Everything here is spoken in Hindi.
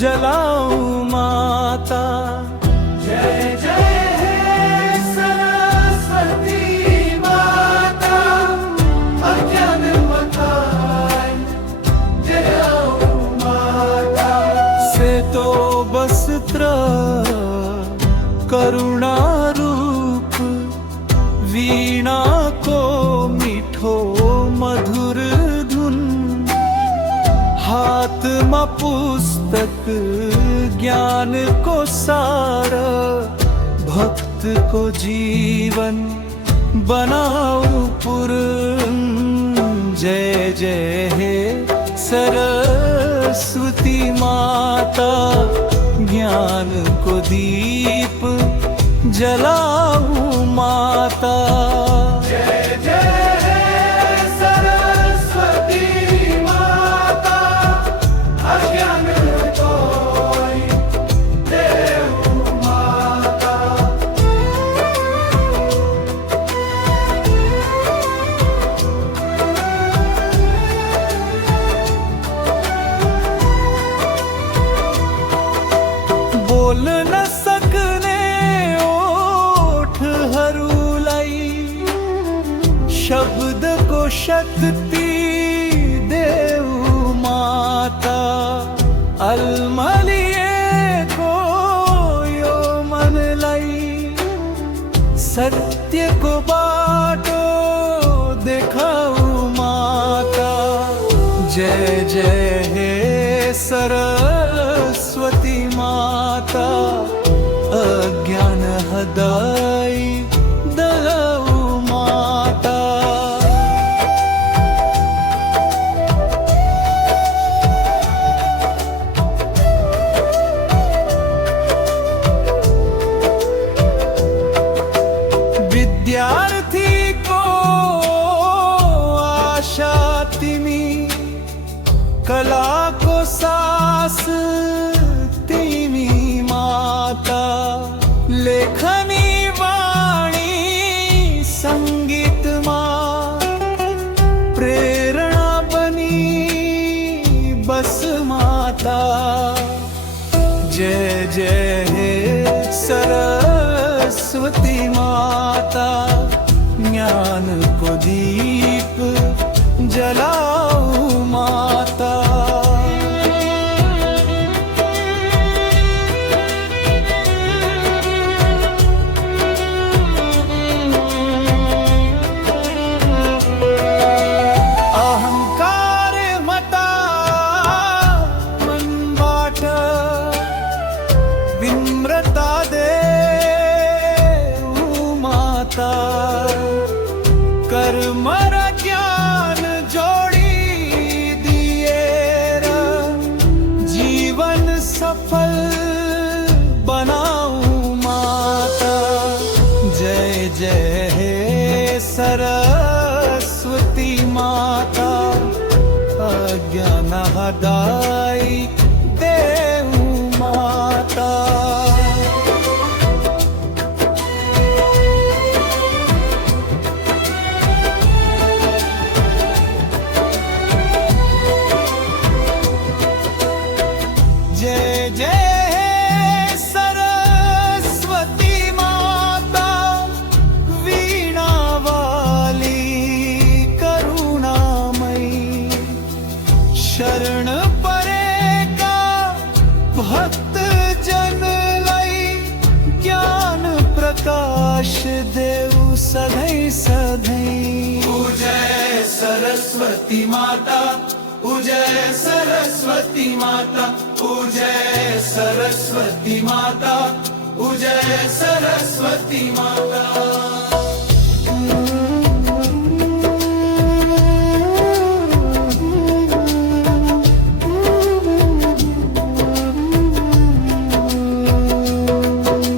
जलाऊं माता। जय जय हे सरस्वती माता, अज्ञान मताय जलाऊं माता। से तो बस्त्र करुणा रूप, वीणा को मीठो मधुर धुन, हाथ में पुस्तक ज्ञान को सार, भक्त को जीवन बनाऊं पूर्ण। जय जय हे सरस्वती माता, ज्ञान को दीप जलाऊं माता। जय जय हे सरस्वती माता, अज्ञान को देऊं माता। बोल न सकने ओठ हरूलाई, शब्द को शक्ति देऊ माता। अलमलिए को यो मन लाई, सत्य को बाटो दिखाऊ माता। जय जय हे सरस्वती माता, अज्ञान हदाई दलाऊ माता। विद्यार्थी को आशा तिमी, कला को सास तिमी माता। लेखनी वाणी संगीत मां, प्रेरणा बनी बस माता। जय जय हे सरस्वती माता, ज्ञान को दीप जलाऊं माता। अहंकार मता मन बाट, विम्रता दे माता। कर्म ज्ञान जोड़ी दिए रा, जीवन सफल बनाऊं माता। जय जय हे सरस्वती माता, अज्ञान हदाई देऊ माता। जय जय हे सरस्वती माता, वीणा वाली करुणामयी। शरण परे का भक्त जन लई, ज्ञान प्रकाश देऊ सधै सधै। जय सरस्वती माता, जय सरस्वती माता, जय सरस्वती माता, जय सरस्वती माता।